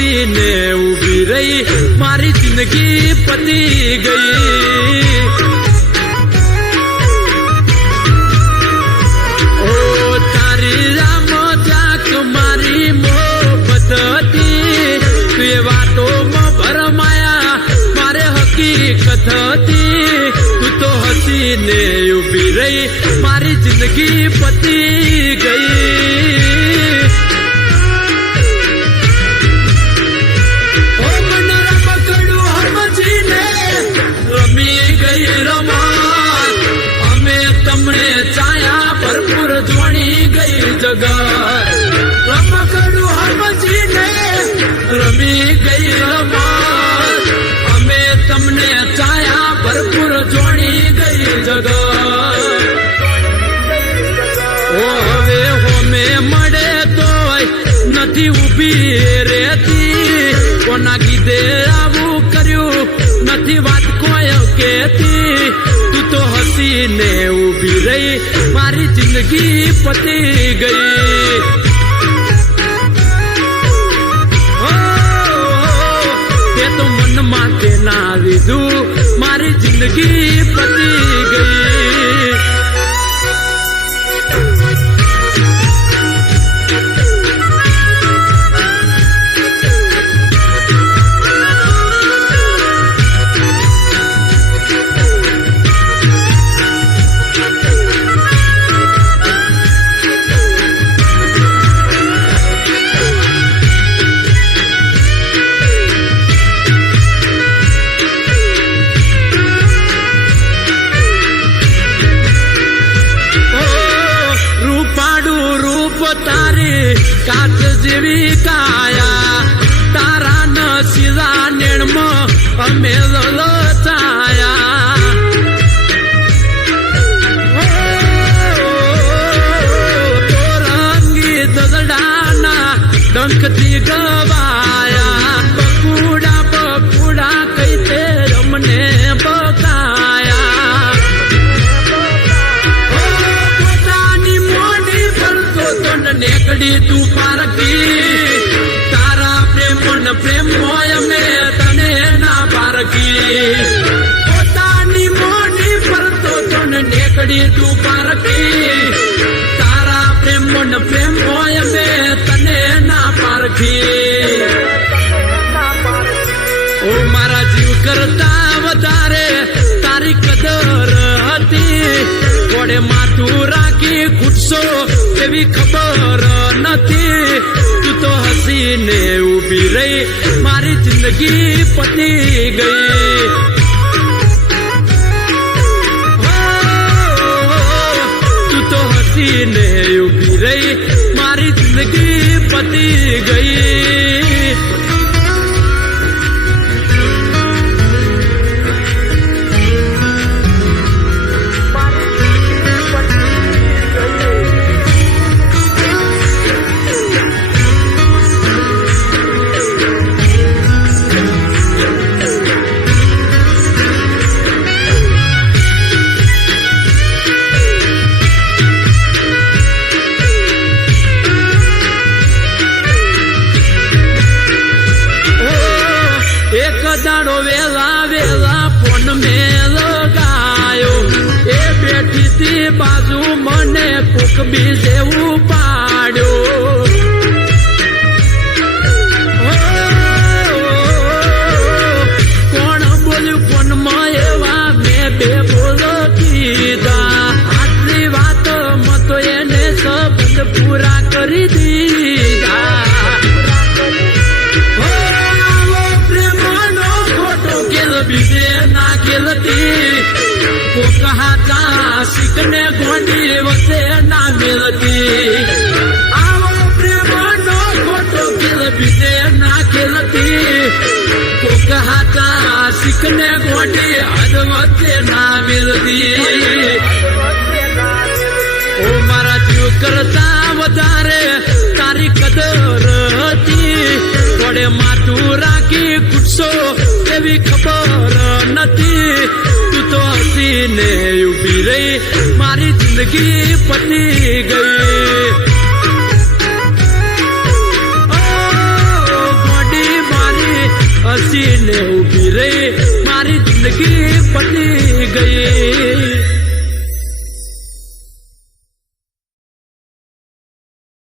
હસીને ઊભી રહી મારી જિંદગી પતી ગઈ ઓ તારી રામ જાક મારી મોહબત હતી તે વાતોમાં ભરમાયા મારે હકીકત હતી તું તો હસીને ઊભી રહી મારી જિંદગી પતી ગઈ રમી ગઈ રમત અમે તમને ચાયા ભરપૂર જોડી ગઈ જગત ઓ હવે હોમે મળે તોય નથી ઊભી રહેતી કોના કીધે આવું કર્યું નથી વાત કોઈ કહેતી તું તો હસીને ઊભી રહી મારી જિંદગી પતી ગઈ તો મનમાં તે ના લીધું મારી જિંદગી પતી ગઈ કાચ જેવી કાયા તારા નસીલા નેણમાં અમે લલચાયા તો રંગી દલડાના ડંખથી ગવાયા બકુડા બકુડા કઈ તે રમને બકાયા પોતાની મોડી ફરતો તો નેકડી તું પારકી તારા પ્રેમ હોય અમે તને ના પારકી પોતાની મોડી ફરતો તો નેકડી તું પારકી તારા પ્રેમ હોય અમે તને ના પારકી ઓ મારા જીવ કરતા વધારે તારી કદર હતી ઘોડે માથું રાખી ખૂટશો એવી ખબર નથી તું તો હસીને ઊભી રહી મારી જિંદગી પતી ગઈ તું તો હસીને ઊભી રહી મારી જિંદગી પતી ગઈ દાડો વેલા વેલા ફોન મેં લગાયો એ બેઠી થી બાજુ મને કોક બીજે ઉપાડ્યો કોણ બોલ્યું ફોનમાં એવા મેં બે બોલ કીધા આટલી વાત માં તો એને સંબંધ પૂરા કરી દીધા બીજે ના ખેલતી કોકા શીખને ગોંડી વચ્ચે ના મેલતી આવો પ્રેમ નો ખોટો ખેલ બીજે ના ખેલતી કોકા શીખને ગોંડી હદ વચ્ચે ના મેલતી ઓ મારા જીવ કરતા વધારે તારી કદર હતી થોડે માથું રાખી ખૂટશો એવી ખબર નથી તું તો હસીને ઊભી રહી મારી જિંદગી પતી ગઈ ગોડી જિંદગી પતી ગઈ.